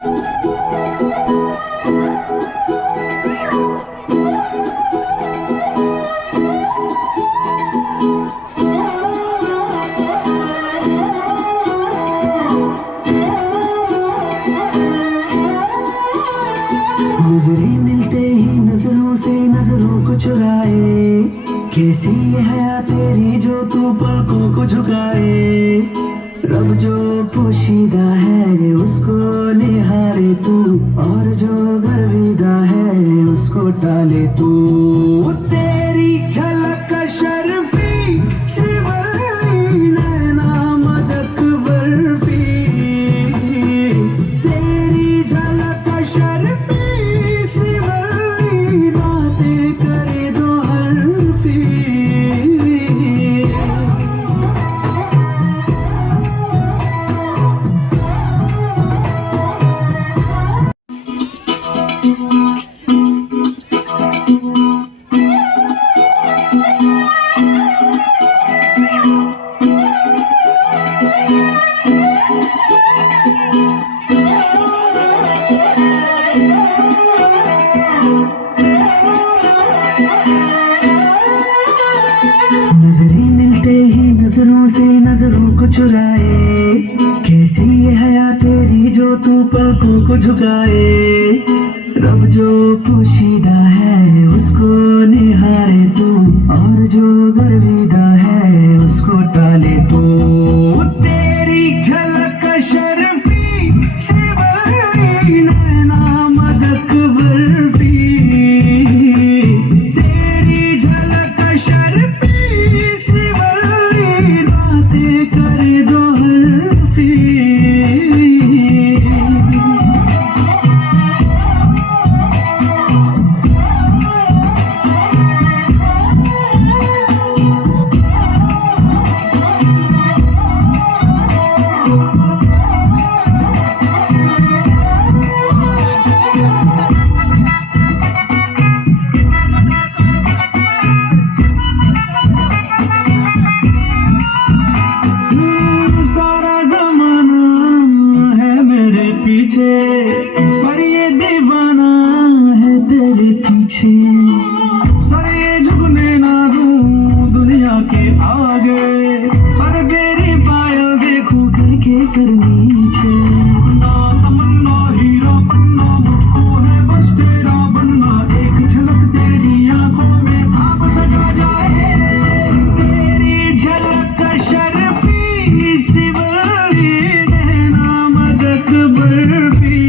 नजरें मिलते ही नजरों से नजरों को चुराए, कैसी ये हया तेरी जो तू पलकों को झुकाए। रब जो पोशीदा है उसको निहारे तू, और जो गर्विदा है उसको टाले तू। तेरी झलक शर्फी श्रीवल्ली नैना मदक बर्फी, तेरी झलक शर्फी श्रीवल्ली बातें करे दो हल्फी। नजरें मिलते ही नजरों से नजरों को चुराए, कैसी ये हया तेरी जो तू पलकों को झुकाए। रब जो पोशीदा है उसको निहारे तू, और जो गर्विदा है उसको टाले तू। तेरी झलक शर्फी श्रीवल्ली नैना मदक बर्फी, तेरी झलक शर्फी श्रीवल्ली बातें करे दो हल्फी। सारा जमाना है मेरे पीछे, पर ये दीवाना है तेरे पीछे। सर ये झुकने ना दूं दुनिया के आगे, पर तेरी पायल देखूं करके सर नीचे। ना तमन्ना हीरा बनना मुझको है बस तेरा बनना, एक झलक तेरी आंखों में आप सजा जाए। तेरी झलक शर्फी श्रीवल्ली नैना मदक barfi,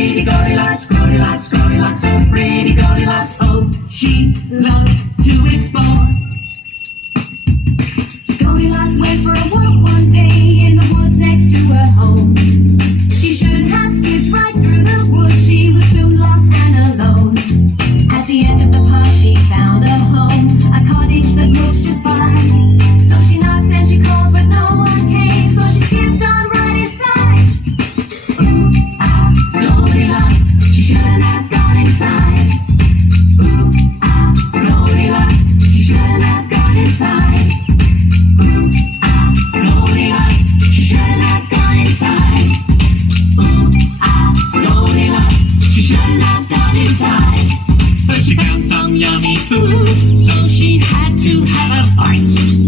pretty Goldilocks, Goldilocks, Goldilocks, so pretty Goldilocks. Oh, she loved to explore. Goldilocks went for a walk one day in the woods next to her home. She should have skipped right through the woods. She was soon lost and alone. At the end of the path she found a home, a cottage that looked just fine. So she knocked and she called, but no one came. So she skipped on right inside. Ooh, ah, Goldilocks, she shouldn't have gone inside. Ooh, ah, Goldilocks, she shouldn't have gone inside. Ooh, ah, Goldilocks, she shouldn't have gone inside. Ooh, ah, Goldilocks, she shouldn't have gone inside. But she found some yummy food, so she had to have a bite.